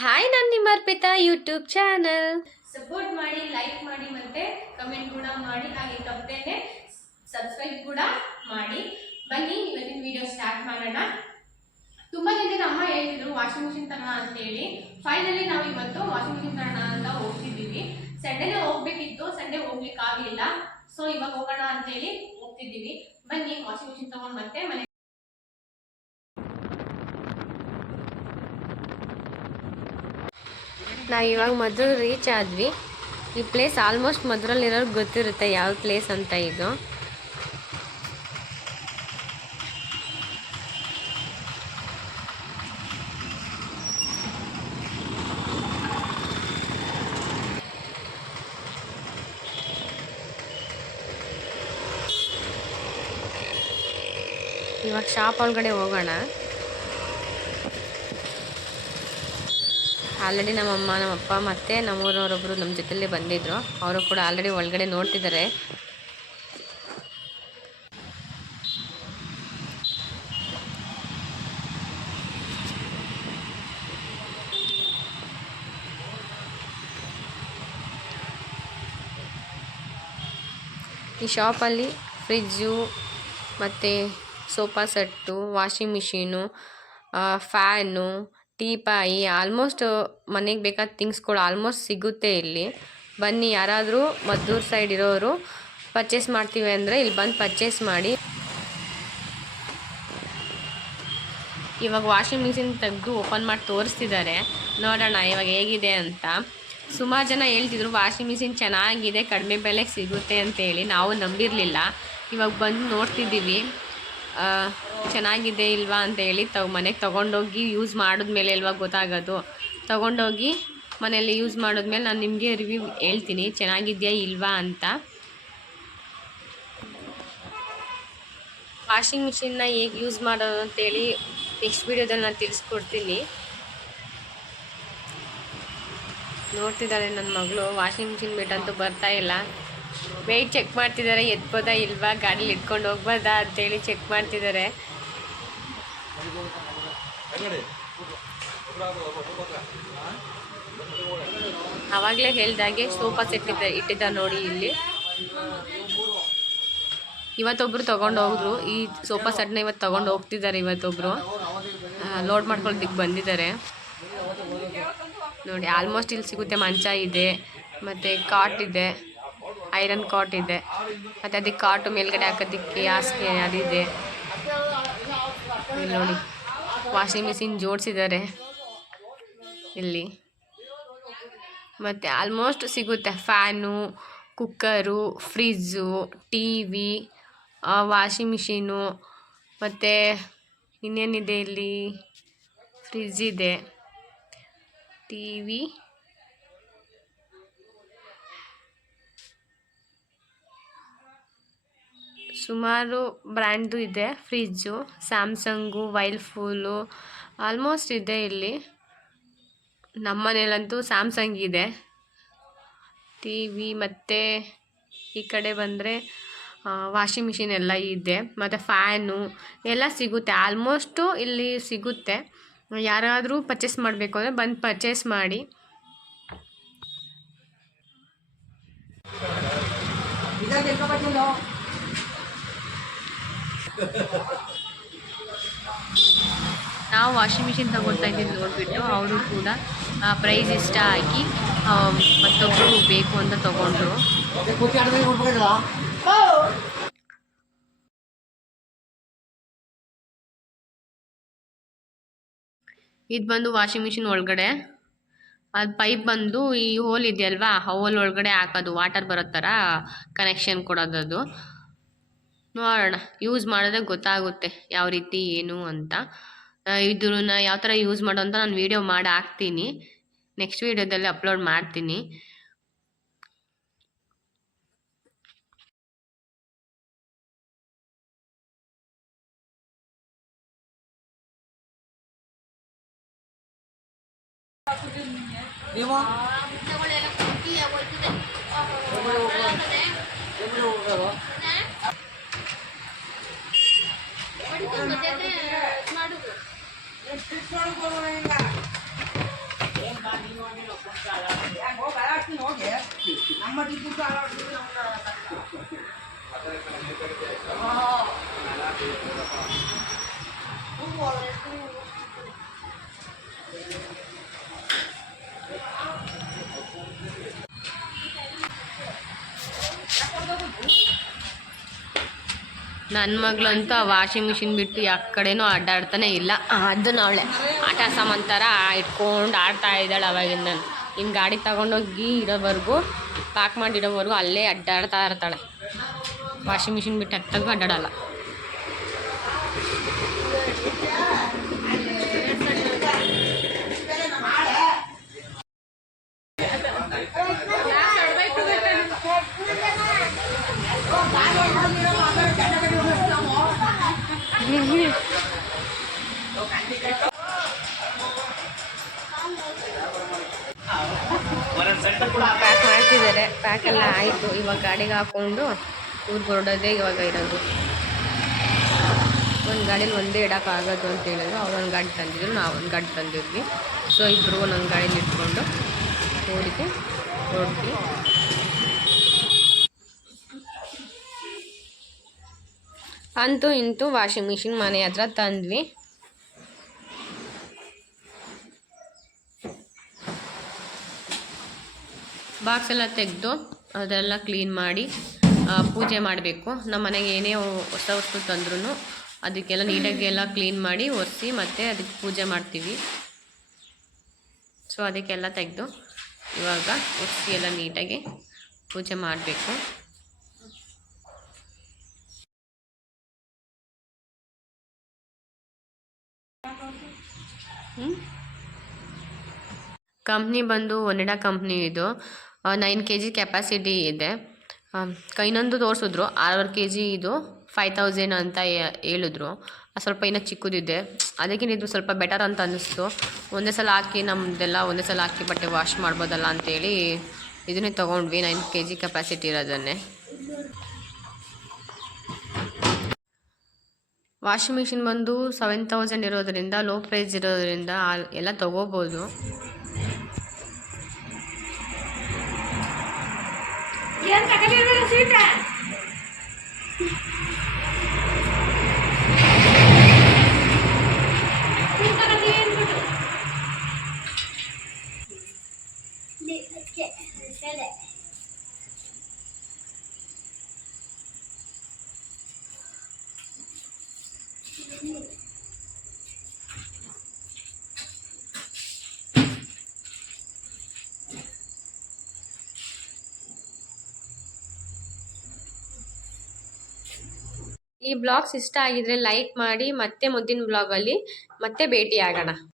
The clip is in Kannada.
ಹಾಯ್, ನಾನು ನಿಮ್ಮ ಅರ್ಪಿತಾ ಯೂಟ್ಯೂಬ್ ಚಾನಲ್. ಸಪೋರ್ಟ್ ಮಾಡಿ, ಲೈಕ್ ಮಾಡಿ, ಮತ್ತೆ ಕಮೆಂಟ್ ಕೂಡ ಮಾಡಿ. ಹಾಗೆ ತಪ್ಪದೇನೆ ಸಬ್ಸ್ಕ್ರೈಬ್ ಕೂಡ ಮಾಡಿ. ಬನ್ನಿ ಇವತ್ತಿನ ವಿಡಿಯೋ ಸ್ಟಾರ್ಟ್ ಮಾಡೋಣ. ತುಂಬಾ ದಿನದ ಅಮ್ಮ ಹೇಳ್ತಿದ್ರು ವಾಷಿಂಗ್ ಮಿಷಿನ್ ತರೋಣ ಅಂತ ಹೇಳಿ. ಫೈನಲಿ ನಾವು ಇವತ್ತು ವಾಷಿಂಗ್ ಮಿಷಿನ್ ತರೋಣ ಅಂತ ಹೋಗ್ತಿದ್ದೀವಿ. ಸಂಡೇನೇ ಹೋಗ್ಬೇಕಿತ್ತು, ಸಂಡೇ ಹೋಗ್ಲಿಕ್ಕೆ ಆಗಲಿಲ್ಲ. ಸೊ ಇವಾಗ ಹೋಗೋಣ ಅಂತ ಹೇಳಿ ಹೋಗ್ತಿದ್ದೀವಿ. ಬನ್ನಿ ವಾಷಿಂಗ್ ಮಿಷಿನ್ ತಗೊಂಡ್ ಮತ್ತೆ ಮನೆ. ನಾವು ಇವಾಗ ಮಧುರ್ ರೀಚ್ ಆದ್ವಿ. ಈ ಪ್ಲೇಸ್ ಆಲ್ಮೋಸ್ಟ್ ಮಧುರಲ್ಲಿರೋರ್ಗೆ ಗೊತ್ತಿರುತ್ತೆ ಯಾವ ಪ್ಲೇಸ್ ಅಂತ. ಇದು ಇವಾಗ ಶಾಪ್ ಒಳಗಡೆ ಹೋಗೋಣ. ಆಲ್ರೆಡಿ ನಮ್ಮಮ್ಮ, ನಮ್ಮಪ್ಪ ಮತ್ತು ನಮ್ಮೂರವರೊಬ್ಬರು ನಮ್ಮ ಜೊತೆಲೇ ಬಂದಿದ್ದರು. ಅವರು ಕೂಡ ಆಲ್ರೆಡಿ ಒಳಗಡೆ ನೋಡ್ತಿದ್ದಾರೆ. ಈ ಶಾಪಲ್ಲಿ ಫ್ರಿಜ್ಜು ಮತ್ತು sofa set, washing machine, fan, teapoy, almost ಮನೆಗೆ ಬೇಕಾದ ಥಿಂಗ್ಸ್ಗಳು ಆಲ್ಮೋಸ್ಟ್ ಸಿಗುತ್ತೆ ಇಲ್ಲಿ. ಬನ್ನಿ, ಯಾರಾದರೂ ಮದ್ದೂರು ಸೈಡ್ ಇರೋರು ಪರ್ಚೇಸ್ ಮಾಡ್ತೀವಿ ಅಂದರೆ ಇಲ್ಲಿ ಬಂದು ಪರ್ಚೇಸ್ ಮಾಡಿ. ಇವಾಗ ವಾಷಿಂಗ್ ಮಿಷಿನ್ ತೆಗೆದು ಓಪನ್ ಮಾಡಿ ತೋರಿಸ್ತಿದ್ದಾರೆ. ನೋಡೋಣ ಇವಾಗ ಹೇಗಿದೆ ಅಂತ. ಸುಮಾರು ಜನ ಹೇಳ್ತಿದ್ರು ವಾಷಿಂಗ್ ಮಿಷಿನ್ ಚೆನ್ನಾಗಿದೆ, ಕಡಿಮೆ ಬೆಲೆಗೆ ಸಿಗುತ್ತೆ ಅಂತೇಳಿ. ನಾವು ನಂಬಿರಲಿಲ್ಲ. ಇವಾಗ ಬಂದು ನೋಡ್ತಿದ್ದೀವಿ ಚೆನ್ನಾಗಿದೆ ಇಲ್ವಾ ಅಂತೇಳಿ. ಮನೆಗೆ ತೊಗೊಂಡೋಗಿ ಯೂಸ್ ಮಾಡಿದ್ಮೇಲೆ ಇಲ್ವಾ ಗೊತ್ತಾಗೋದು. ತೊಗೊಂಡೋಗಿ ಮನೆಯಲ್ಲಿ ಯೂಸ್ ಮಾಡಿದ್ಮೇಲೆ ನಾನು ನಿಮಗೆ ರಿವ್ಯೂ ಹೇಳ್ತೀನಿ ಚೆನ್ನಾಗಿದೆಯಾ ಇಲ್ವಾ ಅಂತ. ವಾಷಿಂಗ್ ಮಿಷಿನ್ನ ಹೇಗೆ ಯೂಸ್ ಮಾಡೋದು ಅಂತೇಳಿ ನೆಕ್ಸ್ಟ್ ವೀಡಿಯೋದಲ್ಲಿ ನಾನು ತಿಳಿಸ್ಕೊಡ್ತೀನಿ. ನೋಡ್ತಿದ್ದಾಳೆ ನನ್ನ ಮಗಳು. ವಾಷಿಂಗ್ ಮಿಷಿನ್ ಬಿಟ್ಟಂತೂ ಬರ್ತಾ ಇಲ್ಲ. ವೆಯ್ಟ್ ಚೆಕ್ ಮಾಡ್ತಿದ್ದಾರೆ, ಎತ್ಬೋದಾ ಇಲ್ವಾ, ಗಾಡೀಲಿ ಇಟ್ಕೊಂಡು ಹೋಗ್ಬೋದಾ ಅಂತೇಳಿ ಚೆಕ್ ಮಾಡ್ತಿದ್ದಾರೆ. ಆವಾಗಲೇ ಹೇಳ್ದಾಗೆ ಸೋಫಾ ಸೆಟ್ ಇಟ್ಟಿದ್ದಾರೆ ನೋಡಿ ಇಲ್ಲಿ. ಇವತ್ತೊಬ್ರು ತೊಗೊಂಡು ಹೋದ್ರು ಈ ಸೋಫಾ ಸೆಟ್ನ. ಇವತ್ತು ತೊಗೊಂಡು ಹೋಗ್ತಿದ್ದಾರೆ. ಇವತ್ತೊಬ್ರು ಲೋಡ್ ಮಾಡ್ಕೊಳ್ಳೋದಕ್ಕೆ ಬಂದಿದ್ದಾರೆ ನೋಡಿ. ಆಲ್ಮೋಸ್ಟ್ ಇಲ್ಲಿ ಸಿಗುತ್ತೆ. ಮಂಚ ಇದೆ, ಮತ್ತು ಕಾಟ್ ಇದೆ, ಐರನ್ ಕಾಟ್ ಇದೆ, ಮತ್ತು ಅದಕ್ಕೆ ಕಾಟು ಮೇಲ್ಗಡೆ ಹಾಕೋದಕ್ಕೆ ಹಾಸಿಗೆ ಅದಿದೆ. ಇಲ್ಲಿ ನೋಡಿ ವಾಷಿಂಗ್ ಮಿಷಿನ್ ಜೋಡಿಸಿದ್ದಾರೆ ಇಲ್ಲಿ. ಮತ್ತು ಆಲ್ಮೋಸ್ಟ್ ಸಿಗುತ್ತೆ. Fan, cooker, fridge, T V, washing machine, ಮತ್ತು ಇನ್ನೇನಿದೆ ಇಲ್ಲಿ, ಫ್ರಿಜ್ ಇದೆ, ಟಿ ವಿ, ಸುಮಾರು ಬ್ರ್ಯಾಂಡು ಇದೆ. ಫ್ರಿಜ್ಜು ಸ್ಯಾಮ್ಸಂಗು, ವೈಲ್ಫೂಲು ಆಲ್ಮೋಸ್ಟ್ ಇದೆ ಇಲ್ಲಿ. ನಮ್ಮ ಮನೇಲಂತೂ ಸ್ಯಾಮ್ಸಂಗ್ ಇದೆ ಟಿ ವಿ. ಮತ್ತು ಈ ಕಡೆ ಬಂದರೆ ವಾಷಿಂಗ್ ಮಿಷಿನ್ ಎಲ್ಲ ಇದೆ, ಮತ್ತು ಫ್ಯಾನು ಎಲ್ಲ ಸಿಗುತ್ತೆ. ಆಲ್ಮೋಸ್ಟು ಇಲ್ಲಿ ಸಿಗುತ್ತೆ. ಯಾರಾದರೂ ಪರ್ಚೇಸ್ ಮಾಡಬೇಕು ಅಂದರೆ ಬಂದು ಪರ್ಚೇಸ್ ಮಾಡಿ. ನಾವು ವಾಷಿಂಗ್ ಮಿಷಿನ್ ತಗೊಳ್ತಾ ಇದ್ದೀವಿ ನೋಡಿಬಿಟ್ಟು ಅವರು ಕೂಡ ಪ್ರೈಸ್ ಇಷ್ಟ ಆಗಿ ಮತ್ತೊಬ್ಬರು ಬೇಕು ಅಂತ ತಗೊಂಡ್ರು. ಇದು ಬಂದು ವಾಷಿಂಗ್ ಮಿಷಿನ್ ಒಳಗಡೆ ಅದು ಪೈಪ್ ಬಂದು ಈ ಹೋಲ್ ಇದೆಯಲ್ವಾ, ಆ ಹೋಲ್ ಒಳಗಡೆ ಹಾಕೋದು, ವಾಟರ್ ಬರೋ ಥರ ಕನೆಕ್ಷನ್ ಕೊಡೋದದು. ನೋಡೋಣ, ಯೂಸ್ ಮಾಡಿದ್ರೆ ಗೊತ್ತಾಗುತ್ತೆ ಯಾವ ರೀತಿ ಏನು ಅಂತ. ಇದನ್ನ ಯಾವ ಥರ ಯೂಸ್ ಮಾಡೋ ಅಂತ ನಾನು ವೀಡಿಯೋ ಮಾಡಿ ಹಾಕ್ತೀನಿ. ನೆಕ್ಸ್ಟ್ ವೀಡಿಯೋದಲ್ಲಿ ಅಪ್ಲೋಡ್ ಮಾಡ್ತೀನಿ. ನನ್ನ ಮಗಳಂತೂ ಆ ವಾಷಿಂಗ್ ಮಿಷಿನ್ ಬಿಟ್ಟು ಯಾವ ಕಡೆನೂ ಅಡ್ಡಾಡ್ತಾನೆ ಇಲ್ಲ. ಅದನ್ನ ಅವಳೆ ಆಟ ಸಾಮಾನು ಥರ ಇಟ್ಕೊಂಡು ಆಡ್ತಾ ಇದ್ದಾಳೆ ಅವಾಗಿಂದ. ಇನ್ನು ಗಾಡಿ ತಗೊಂಡೋಗಿ ಇಡೋವರೆಗೂ ಪ್ಯಾಕ್ ಮಾಡಿ ಇಡೋವರೆಗೂ ಅಲ್ಲೇ ಅಡ್ಡಾಡ್ತಾ ಇರ್ತಾಳೆ. ವಾಷಿಂಗ್ ಮಿಷಿನ್ ಬಿಟ್ಟು ಹತ್ತಾಗೂ ಅಡ್ಡಾಡಲ್ಲ. ಪ್ಯಾಕ್ ಮಾಡ್ತಿದ್ದಾರೆ. ಪ್ಯಾಕ್ ಎಲ್ಲ ಆಯಿತು. ಇವಾಗ ಗಾಡಿಗೆ ಹಾಕ್ಕೊಂಡು ಊರಿಗೆ ಹೊರಡೋದೇ ಇವಾಗ ಇರೋದು. ಒಂದು ಗಾಡೀಲಿ ಒಂದೇ ಇಡೋಕ್ಕಾಗೋದು ಅಂತ ಹೇಳಿದ್ರು. ಅವ್ರು ಒಂದು ಗಾಡಿ ತಂದಿದ್ರು, ನಾವು ಒಂದು ಗಾಡಿ ತಂದಿದ್ವಿ. ಸೊ ಇಬ್ಬರು ಒಂದೊಂದು ಗಾಡೀಲಿ ಇಟ್ಕೊಂಡು ಊರಿಗೆ ಹೊರಡ್ತೀವಿ. ಅಂತೂ ಇಂತೂ ವಾಷಿಂಗ್ ಮಿಷಿನ್ ಮನೆ ಹತ್ರ ತಂದ್ವಿ. ಬಾಕ್ಸ್ ಎಲ್ಲ ತೆಗೆದು ಅದೆಲ್ಲ ಕ್ಲೀನ್ ಮಾಡಿ ಪೂಜೆ ಮಾಡಬೇಕು. ನಮ್ಮ ಮನೆಗೆ ಏನೇ ಹೊಸ ವಸ್ತು ತಂದ್ರೂ ಅದಕ್ಕೆಲ್ಲ ನೀಟಾಗಿ ಎಲ್ಲ ಕ್ಲೀನ್ ಮಾಡಿ ಒರೆಸಿ ಮತ್ತು ಅದಕ್ಕೆ ಪೂಜೆ ಮಾಡ್ತೀವಿ. ಸೊ ಅದಕ್ಕೆಲ್ಲ ತೆಗೆದು ಇವಾಗ ಒರೆಸಿ ಎಲ್ಲ ನೀಟಾಗಿ ಪೂಜೆ ಮಾಡಬೇಕು. ಕಂಪ್ನಿ ಬಂದು ಒನಿಡಾ ಕಂಪ್ನಿ ಇದು. 9 kg ಕೆಪಾಸಿಟಿ ಇದೆ. ಇನ್ನೊಂದು ತೋರಿಸಿದ್ರು 6 kg ಇದು 5000 ಅಂತ ಹೇಳಿದ್ರು. ಸ್ವಲ್ಪ ಇನ್ನೂ ಚಿಕ್ಕದಿದೆ. ಅದಕ್ಕಿಂತ ಇದು ಸ್ವಲ್ಪ ಬೆಟರ್ ಅಂತ ಅನ್ನಿಸ್ತು. ಒಂದೇ ಸಲ ಹಾಕಿ ನಮ್ಮದೆಲ್ಲ ಒಂದೇ ಸಲ ಹಾಕಿ ಬಟ್ಟೆ ವಾಶ್ ಮಾಡ್ಬೋದಲ್ಲ ಅಂತೇಳಿ ಇದನ್ನೇ ತೊಗೊಂಡ್ವಿ. 9 kg ಕೆಪಾಸಿಟಿ ಇರೋದನ್ನೇ. ವಾಷಿಂಗ್ ಮಿಷಿನ್ ಬಂದು 7000 ಇರೋದರಿಂದ, ಲೋ ಪ್ರೈಸ್ ಇರೋದರಿಂದ ಎಲ್ಲ ತೊಗೋಬೋದು. ಈ ಬ್ಲಾಗ್ಸ್ ಇಷ್ಟ ಆಗಿದ್ರೆ ಲೈಕ್ ಮಾಡಿ. ಮತ್ತೆ ಮುಂದಿನ ಬ್ಲಾಗಲ್ಲಿ ಮತ್ತೆ ಭೇಟಿ ಆಗೋಣ.